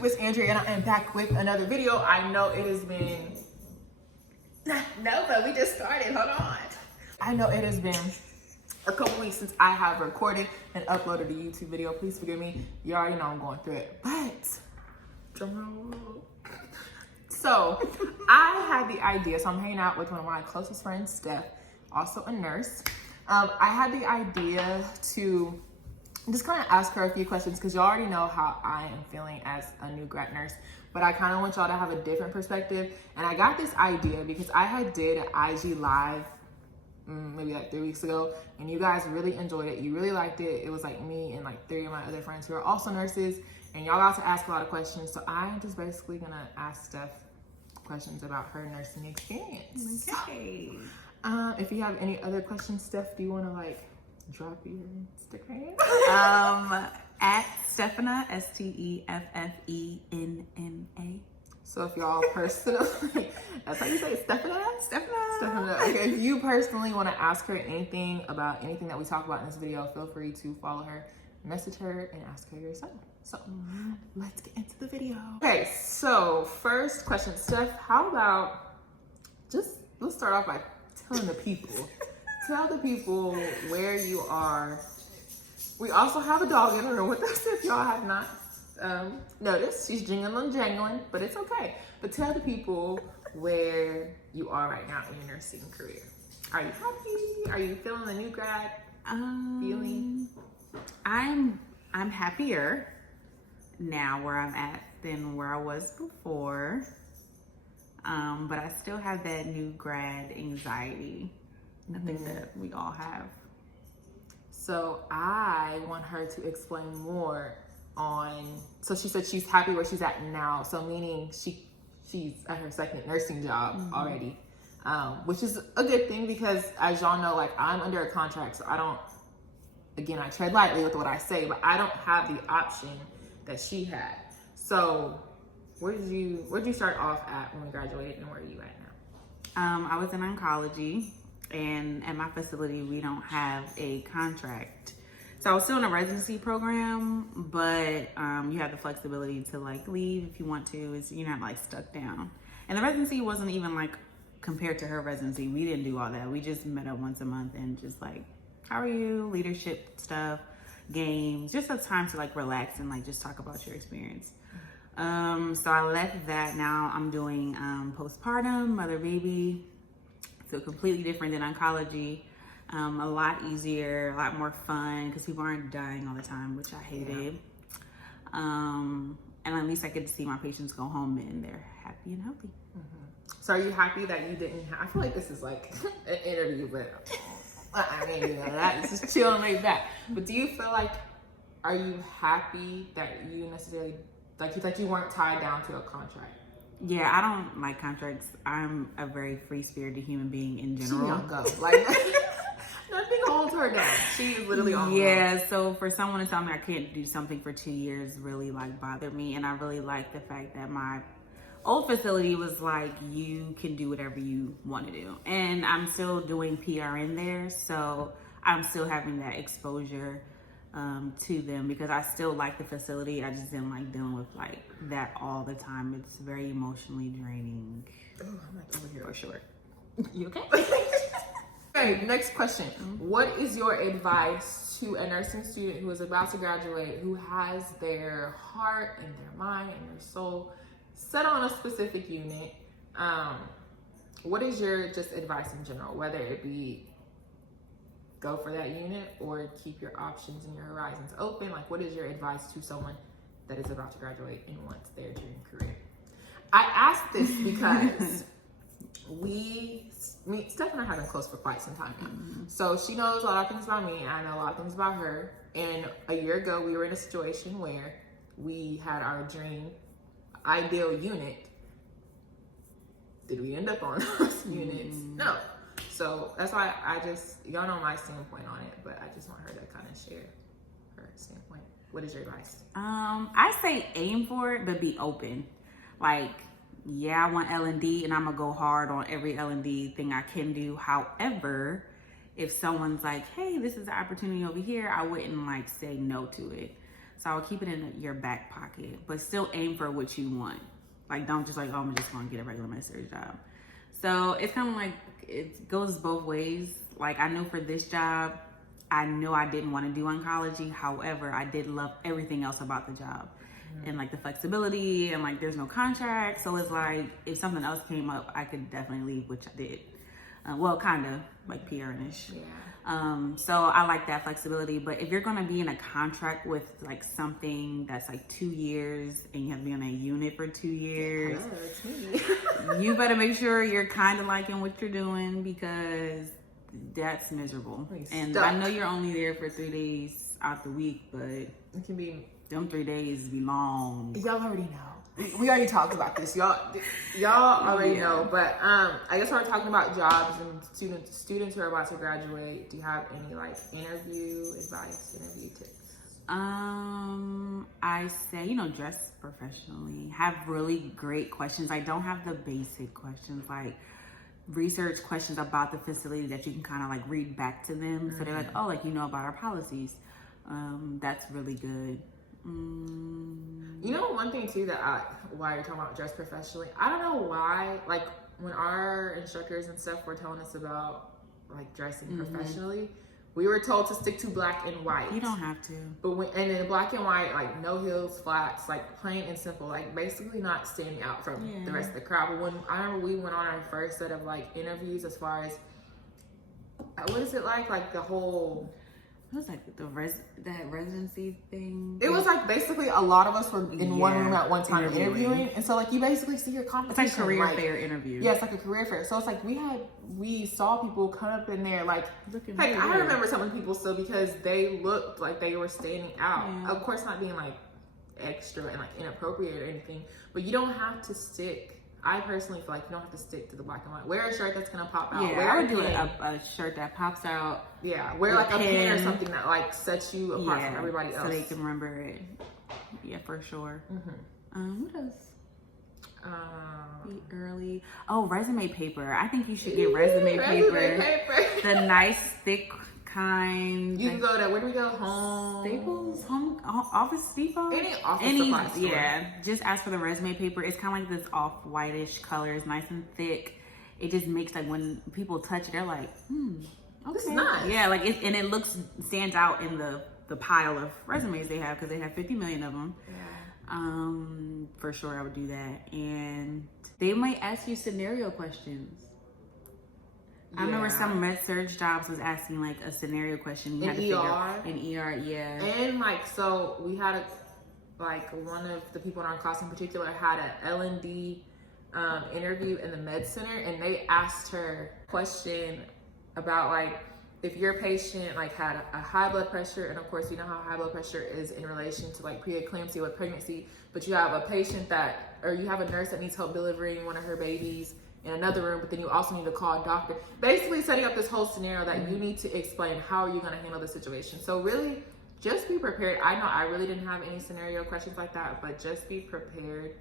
YouTube, it's Andrea and I am back with another video. I know it has been, no, but we just started, hold on. I know it has been a couple weeks since I have recorded and uploaded a YouTube video. Please forgive me, you already know I'm going through it, but drum roll. So I had the idea, so I'm hanging out with one of my closest friends, Stef, also a nurse. I had the idea to just kind of ask her a few questions because you already know how I am feeling as a new grad nurse, but I kind of want y'all to have a different perspective. And I got this idea because I had did an IG live maybe like 3 weeks ago, and you guys really enjoyed it. You really liked it. It was like me and like 3 of my other friends who are also nurses, and y'all got to ask a lot of questions. So I'm just basically gonna ask Stef questions about her nursing experience. Okay. If you have any other questions, Stef, do you want to like drop your Instagram? At Stef and I, STEFFENNA. So if y'all personally, that's how you say it, Stef and I? Stef and I. Stef and I. Okay, if you personally want to ask her anything about anything that we talk about in this video, feel free to follow her, message her, and ask her yourself. So let's get into the video. Okay, so first question, Stef, how about let's start off by telling the people. Tell the people where you are. We also have a dog in the room with us if y'all have not noticed. She's jingling, but it's okay. But tell the people where you are right now in your nursing career. Are you happy? Are you feeling the new grad feeling? I'm happier now where I'm at than where I was before. But I still have that new grad anxiety. I think that we all have. So I want her to explain more on, so she said she's happy where she's at now. So meaning she's at her second nursing job already, which is a good thing because as y'all know, like I'm under a contract, so I don't, again, I tread lightly with what I say, but I don't have the option that she had. So where did you start off at when we graduated, and where are you at now? I was in oncology, and at my facility, we don't have a contract. So I was still in a residency program, but you have the flexibility to like leave if you want to. You're not like stuck down. And the residency wasn't even like compared to her residency. We didn't do all that. We just met up once a month and just like, how are you? Leadership stuff, games, just a time to like relax and like just talk about your experience. So I left that. Now I'm doing postpartum, mother baby. So completely different than oncology. A lot easier, a lot more fun because people aren't dying all the time, which I hated. And at least I get to see my patients go home and they're happy and healthy. So are you happy that you didn't have, I feel like this is like an interview, but I mean, that is just chill and laid back. But do you feel like, are you happy that you necessarily, like you weren't tied down to a contract? Yeah, I don't like contracts. I'm a very free-spirited human being in general. She don't go. Like, nothing holds her down. She is literally on Yeah, so for someone to tell me I can't do something for 2 years really like bothered me. And I really like the fact that my old facility was like, you can do whatever you want to do. And I'm still doing PRN there, so I'm still having that exposure to them because I still like the facility. I just didn't like dealing with like that all the time. It's very emotionally draining. Oh, I'm like over here. For sure. You okay? Okay, next question. What is your advice to a nursing student who is about to graduate, who has their heart and their mind and their soul set on a specific unit? What is your just advice in general, whether it be go for that unit or keep your options and your horizons open? Like, what is your advice to someone that is about to graduate and wants their dream career? I asked this because Stef and I have been close for quite some time now. So she knows a lot of things about me, and I know a lot of things about her. And a year ago, we were in a situation where we had our dream ideal unit. Did we end up on those units? No. So that's why y'all know my standpoint on it, but I just want her to kind of share her standpoint. What is your advice? I say aim for it, but be open. Like, yeah, I want L&D and I'm gonna go hard on every L&D thing I can do. However, if someone's like, hey, this is an opportunity over here, I wouldn't like say no to it. So I would keep it in your back pocket, but still aim for what you want. Like, don't just like, oh, I'm just gonna get a regular med-surg job. So it's kind of like, it goes both ways. Like, I knew for this job, I knew I didn't want to do oncology. However, I did love everything else about the job. And like the flexibility and like there's no contract. So it's like, if something else came up, I could definitely leave, which I did. Well, kind of like PRN-ish. Yeah. So I like that flexibility. But if you're going to be in a contract with like something that's like 2 years and you have to be on a unit for 2 years, It's me. you better make sure you're kind of liking what you're doing, because that's miserable. And I know you're only there for 3 days out the week, but it can be. Them 3 days be long. Y'all already know. We already talked about this. Y'all already know. But I guess we're talking about jobs and students who are about to graduate. Do you have any like interview advice, interview tips? I say, dress professionally. Have really great questions. I don't have the basic questions, like research questions about the facility that you can kind of like read back to them. So they're like, oh, like, about our policies. That's really good. One thing too why you're talking about dress professionally, I don't know why, like when our instructors and stuff were telling us about like dressing professionally, we were told to stick to black and white. You don't have to. But and in black and white, like no heels, flats, like plain and simple, like basically not standing out from the rest of the crowd. But when I remember we went on our first set of like interviews, as far as what is it like the whole. It was like that residency thing. It was like basically a lot of us were in one room at one time interviewing. And so like you basically see your competition. It's like career fair interview. Yeah, it's like a career fair. So it's like we saw people come up in there like I remember some of the people still, because they looked like they were standing out. Yeah. Of course not being like extra and like inappropriate or anything, but you don't have to stick. I personally feel like you don't have to stick to the black and white. Wear a shirt that's gonna pop out. Yeah, I would do a shirt that pops out. Yeah, wear like a pin or something that like sets you apart from everybody else, so they can remember it. Yeah, for sure. What else? Be early. Oh, resume paper. I think you should get resume paper. The nice thick kind. You can go to, where do we go? Home Staples, Office Depot, any supply store. Yeah, just ask for the resume paper. It's kind of like this off whitish color. It's nice and thick. It just makes like when people touch it, they're like, okay, this is nice. Yeah, like it stands out in the pile of resumes they have, because they have 50 million of them. Yeah. For sure, I would do that. And they might ask you scenario questions. I remember some med-surg jobs was asking like a scenario question. You had to ER. In ER, yeah. And like, so we had one of the people in our class in particular had an L&D interview in the med center, and they asked her a question about like, if your patient like had a high blood pressure, and of course you know how high blood pressure is in relation to like preeclampsia with pregnancy, but you have a patient or you have a nurse that needs help delivering one of her babies in another room, but then you also need to call a doctor. Basically setting up this whole scenario that you need to explain how you're going to handle the situation. So really just be prepared. I know I really didn't have any scenario questions like that, but just be prepared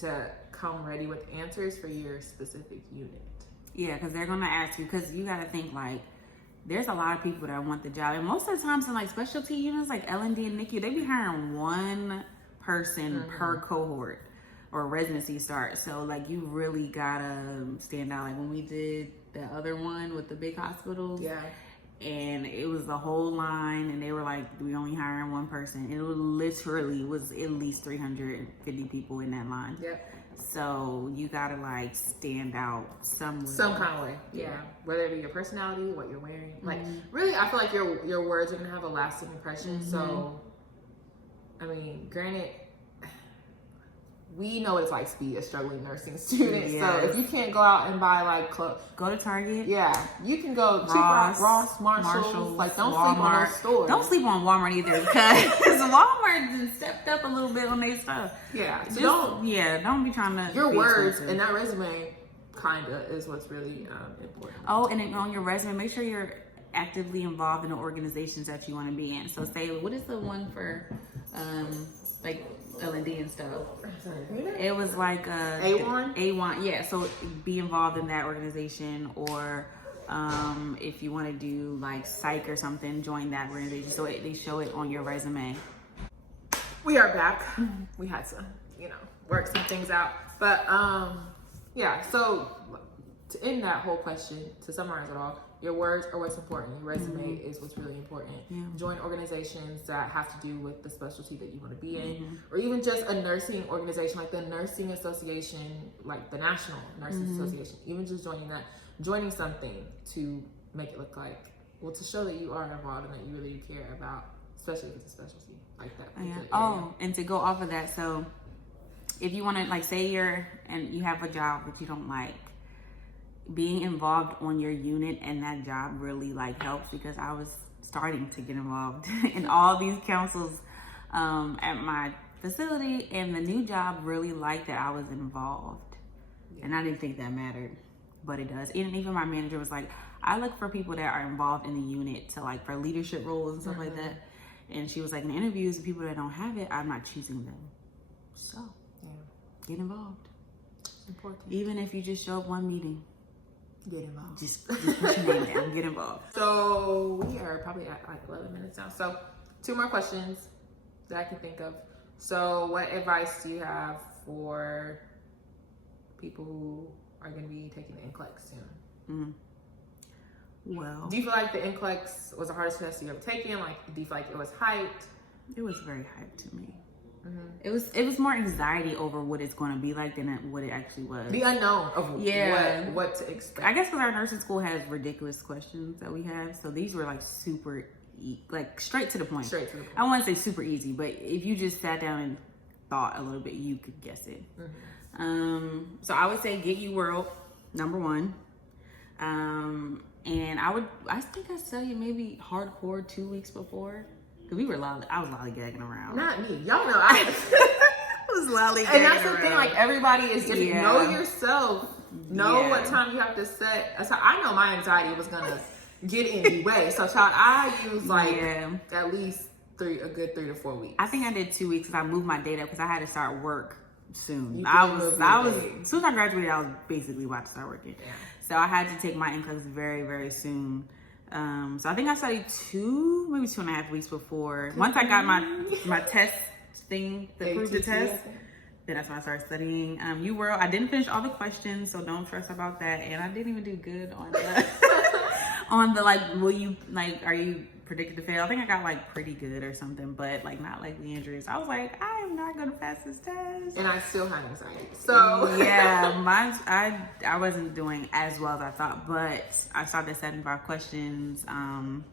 to come ready with answers for your specific unit. Yeah, because they're going to ask you, because you got to think like, there's a lot of people that want the job. And most of the times in like specialty units like L&D and NICU, they be hiring one person per cohort or residency start. So like you really gotta stand out. Like when we did the other one with the big hospitals, and it was the whole line, and they were like, we only hiring one person. And it literally was at least 350 people in that line. So you gotta like stand out some kind of way. Yeah. Whether it be your personality, what you're wearing. Like really, I feel like your words are gonna have a lasting impression. So I mean, granted, we know what it's like to be a struggling nursing student. So if you can't go out and buy like clothes, go to Target. Yeah, you can go Ross, Marshalls. Like don't sleep on those stores. Don't sleep on Walmart either, because Walmart just stepped up a little bit on their stuff. Yeah, so don't be trying to. Your words and that resume kinda is what's really important. Oh, and then on your resume, make sure you're actively involved in the organizations that you want to be in. So say, what is the one for like L&D and stuff? It was like A1, yeah. So be involved in that organization, or if you want to do like psych or something, join that organization. So they show it on your resume. We are back. We had to, work some things out. But yeah, so to end that whole question, to summarize it all, your words are what's important. Your resume is what's really important. Yeah. Join organizations that have to do with the specialty that you want to be in, or even just a nursing organization like the Nursing Association, like the National Nursing Association. Even just joining something to make it look like, well, to show that you are involved and that you really care about, especially if it's a specialty like that. Yeah. And to go off of that, so if you want to, like, say you have a job that you don't like, being involved on your unit and that job really like helps, because I was starting to get involved in all these councils at my facility, and the new job really liked that I was involved. And I didn't think that mattered, but it does. And even my manager was like, I look for people that are involved in the unit to, like, for leadership roles and stuff like that. And she was like, in interviews, the people that don't have it, I'm not choosing them. So get involved. It's important. Even if you just show up one meeting, get involved. Just put your name down. Get involved. So we are probably at like 11 minutes now. So 2 more questions that I can think of. So what advice do you have for people who are going to be taking the NCLEX soon? Well, do you feel like the NCLEX was the hardest test you ever taken? Like, do you feel like it was hyped? It was very hyped to me. It was more anxiety over what it's going to be like than what it actually was. The unknown of what to expect. I guess because our nursing school has ridiculous questions that we have, so these were like super, like straight to the point. Straight to the point. I wouldn't say super easy, but if you just sat down and thought a little bit, you could guess it. So I would say get you world, number 1. And I think I studied maybe hardcore 2 weeks before. Cause I was lollygagging around. Not me. Y'all know I was lollygagging. And that's the thing, like, everybody is different. Yeah. Know yourself. Know what time you have to set. So I know my anxiety was gonna get in the way. So child, I used at least a good 3 to 4 weeks. I think I did 2 weeks because I moved my date up because I had to start work soon. I was as soon as I graduated, I was basically about to start working. Yeah. So I had to take my NCLEX very, very soon. So I think I studied maybe 2.5 weeks before. Once I got my test thing to prove the test, then that's when I started studying. UWorld, I didn't finish all the questions, so don't stress about that. And I didn't even do good on the on the, like, are you predicted to fail? I think I got like pretty good or something, but like not like the injuries. I was like, I am not gonna pass this test. And I still had anxiety. So yeah, I wasn't doing as well as I thought, but I started at 75 questions. And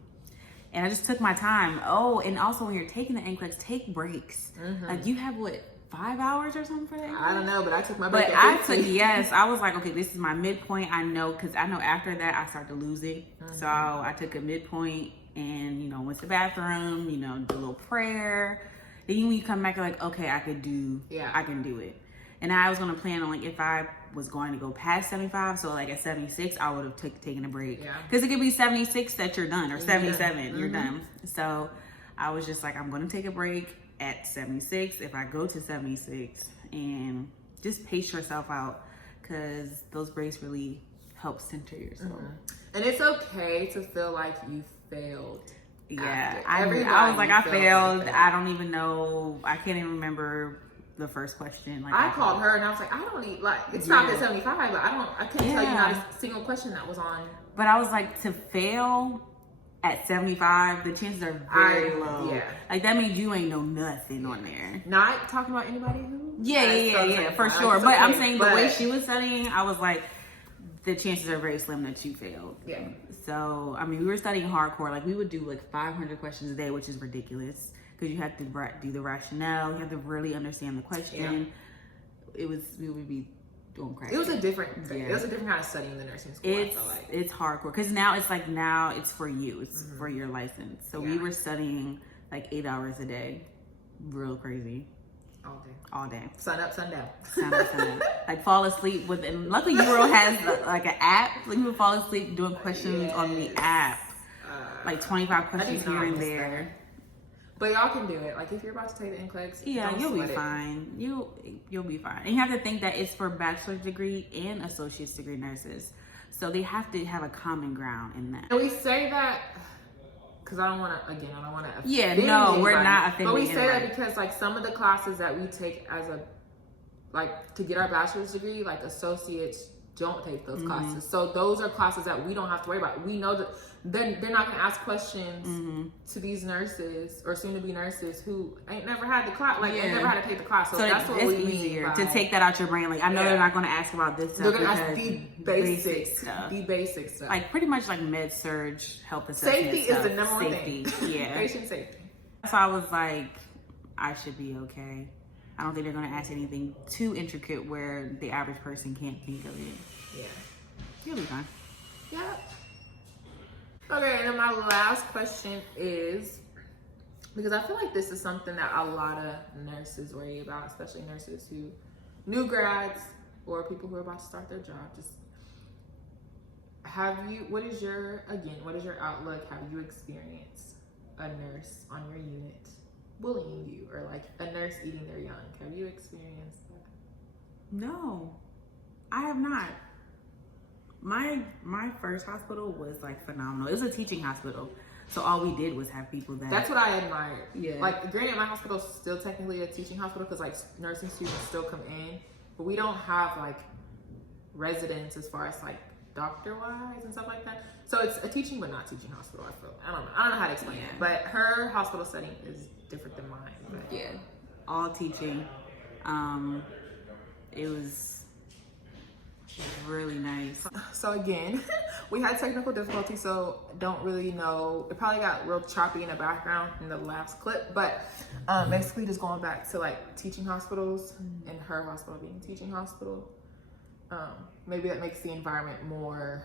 I just took my time. Oh, and also when you're taking the NCLEX, take breaks. Like, you have 5 hours or something for that? I don't know, but I took my break. But I was like, okay, this is my midpoint. I know, because I know after that I start to lose it. So I took a midpoint and, went to the bathroom, did a little prayer. Then when you come back, you're like, okay, I can do it. And I was going to plan on, like, if I was going to go past 75, so like at 76, I would have taken a break. Because it could be 76 that you're done, or 77, you're done. So I was just like, I'm going to take a break at 76 if I go to 76, and just pace yourself out, because those breaks really help center yourself. And it's okay to feel like you failed. Yeah, I was like, I failed. I don't even know. I can't even remember the first question. Like, I called her and I was like, I don't need, like, it stopped at 75, but I couldn't tell you not a single question that was on. But I was like, to fail at 75, the chances are very low. Yeah. Like, that means you ain't know nothing on there. Not talking about anybody who? Yeah, for sure. But I'm saying the way she was studying, I was like, the chances are very slim that you failed. Yeah. So, I mean, we were studying hardcore. Like, we would do like 500 questions a day, which is ridiculous, because you have to do the rationale. You have to really understand the question. Yeah. We would be doing crazy. It was a different kind of study in the nursing school. It's hardcore, because now it's for you. It's for your license. So we were studying like 8 hours a day. Real crazy. All day. Sun up, sun down. Sun up, sun down. Like, fall asleep and luckily UWorld has like an app. Like, you would fall asleep doing questions on the app. Like 25 questions here and there. But y'all can do it. Like, if you're about to take the NCLEX, you'll be fine. You'll be fine. And you have to think that it's for bachelor's degree and associate's degree nurses. So they have to have a common ground in that. And we say that because I don't want to offend Yeah, no, we're anybody. not offending But we say anybody. that because like some of the classes that we take as a like to get our bachelor's degree, like associates don't take those classes. So those are classes that we don't have to worry about. We know that they're not going to ask questions to these nurses or soon to be nurses who ain't never had the class, like ain't never had to take the class. So that's what we mean easier by, to take that out your brain. Like I know they're not going to ask about this stuff. They're going to ask the basics, stuff. the basic stuff. Like pretty much like med surge, health assessment Safety stuff. is the number one thing. Yeah. Patient safety. So I was like, I should be okay. I don't think they're going to ask anything too intricate where the average person can't think of it. Yeah. You'll be fine. Yeah. Okay, and then my last question is, because I feel like this is something that a lot of nurses worry about, especially nurses who, new grads or people who are about to start their job. Just what is your outlook? Have you experienced a nurse on your unit bullying you, or like a nurse eating their young? Have you experienced that? No, I have not. My first hospital was like phenomenal. It was a teaching hospital, so all we did was have people that. That's what I admired. Yeah. Like, granted, my hospital is still technically a teaching hospital because like nursing students still come in, but we don't have like residents as far as like doctor wise and stuff like that. So it's a teaching but not teaching hospital. I feel. I don't know how to explain it, but her hospital setting is different than mine. But. Yeah, all teaching. It was really nice. So again, we had technical difficulties, so don't really know. It probably got real choppy in the background in the last clip, but basically just going back to like teaching hospitals and her hospital being a teaching hospital. Maybe that makes the environment more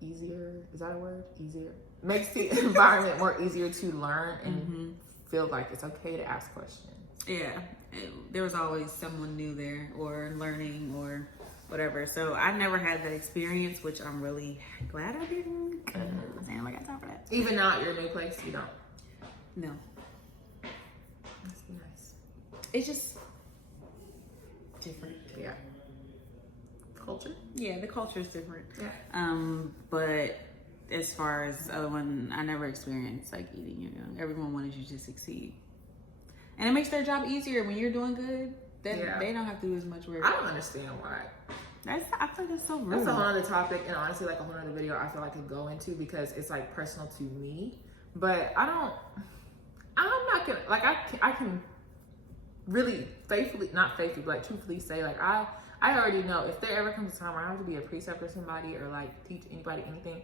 easier. Is that a word? Easier. Makes the environment more easier to learn and feel like it's okay to ask questions. Yeah, there was always someone new there or learning or whatever. So I never had that experience, which I'm really glad I didn't. Cause I ain't got time for that. Even now at your new place, you don't. No, That's nice. it's just different. Yeah. Culture. Yeah, the culture is different. Yeah. But as far as the other one, I never experienced like eating you young. Everyone wanted you to succeed. And it makes their job easier when you're doing good. Then they don't have to do as much work. I don't understand why. I feel like that's so rude. That's a whole other topic, and honestly, like a whole other video I feel like I could go into because it's like personal to me. But I'm not gonna, like, I can really not faithfully, but like truthfully say, like, I already know if there ever comes a time where I have to be a preceptor to somebody or like teach anybody anything,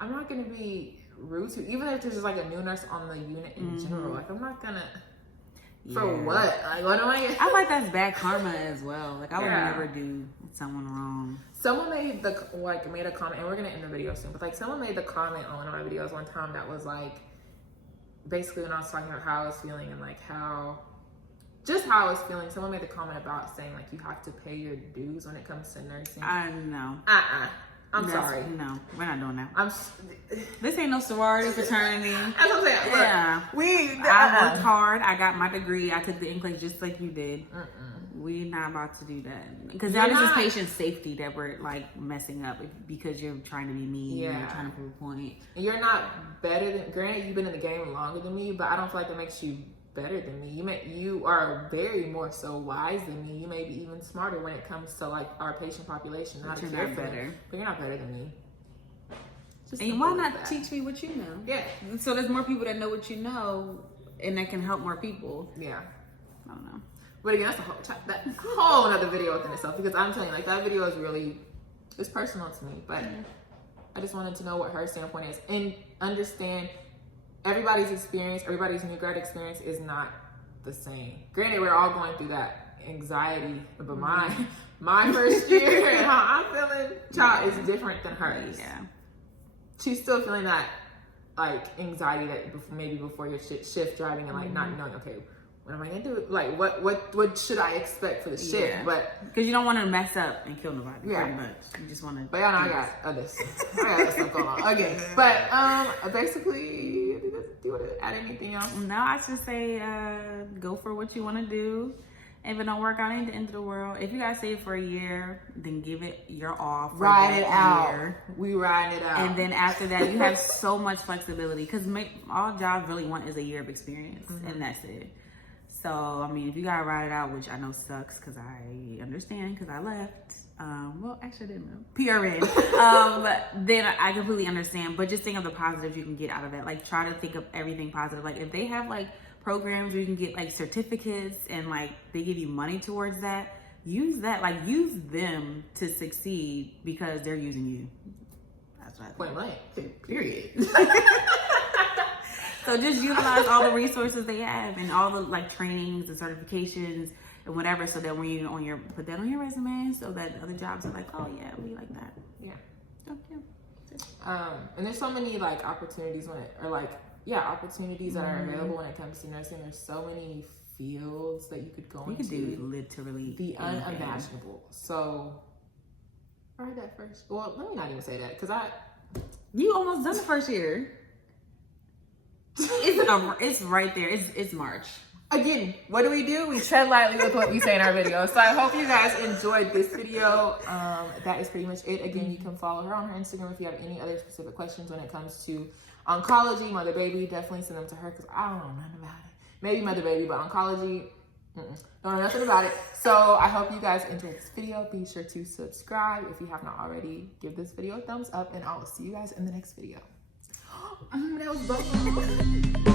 I'm not gonna be rude to, even if there's just like a new nurse on the unit in general. Like, I'm not gonna. For what? Like, what am I? I feel like that's bad karma as well. Like, I would never do someone wrong. Someone made a comment, and we're gonna end the video soon. But like, someone made the comment on one of my videos one time that was like, basically when I was talking about how I was feeling and like how I was feeling. Someone made the comment about saying like you have to pay your dues when it comes to nursing. I know. I'm sorry. No, we're not doing that. I'm. This ain't no sorority fraternity. That's what I'm saying. Look, Yeah, I worked hard. I got my degree. I took the NCLEX just like you did. We're not about to do that because now this is patient safety that we're like messing up because you're trying to be mean. Yeah, you're trying to prove a point. And you're not better than. Granted, you've been in the game longer than me, but I don't feel like that makes you better than me. You are very more so wise than me. You may be even smarter when it comes to like our patient population. But you're not better. But you're not better than me. And why not teach me what you know? Yeah. So there's more people that know what you know, and that can help more people. Yeah. I don't know. But again, that's a whole another video within itself, because I'm telling you, like, that video is really, it's personal to me. But I just wanted to know what her standpoint is and understand everybody's experience, everybody's new grad experience is not the same. Granted, we're all going through that anxiety, but my first year and how I'm feeling, child, is different than hers. Yeah. She's still feeling that like anxiety that maybe before your shift driving and like not knowing, okay, what am I gonna do? Like what should I expect for the shift? Yeah. But because you don't want to mess up and kill nobody. Yeah. Pretty much. You just want to. But y'all know I got other stuff going on. Okay. But basically, do you want to add anything else? No, I should say go for what you want to do If it don't work out, ain't the end of the world. If you guys save for a year, then give it your all for Ride it that out. year. We ride it out. And then after that, you have so much flexibility because all jobs really want is a year of experience, and that's it. So, I mean, if you gotta ride it out, which I know sucks because I understand because I left. Well, actually, I didn't move. PRN. Then I completely understand. But just think of the positives you can get out of it. Like, try to think of everything positive. Like, if they have like programs where you can get like certificates and like they give you money towards that, use that. Like, use them to succeed because they're using you. That's what I think. Point blank. Period. So just utilize all the resources they have and all the like trainings and certifications and whatever, so that when you put that on your resume, so that other jobs are like, oh yeah, we like that. Yeah. So, yeah. And there's so many like opportunities opportunities that are available when it comes to nursing. There's so many fields that you could go into. You could do literally the anything. unimaginable. So I heard that first. Well, let me not even say that because You almost done the first year. It's right there. It's March. Again, what do? We tread lightly with what we say in our videos. So I hope you guys enjoyed this video. That is pretty much it. Again, you can follow her on her Instagram if you have any other specific questions when it comes to oncology, mother baby. Definitely send them to her because I don't know nothing about it. Maybe mother baby, but oncology, don't know nothing about it. So I hope you guys enjoyed this video. Be sure to subscribe if you have not already. Give this video a thumbs up, and I will see you guys in the next video. That was both.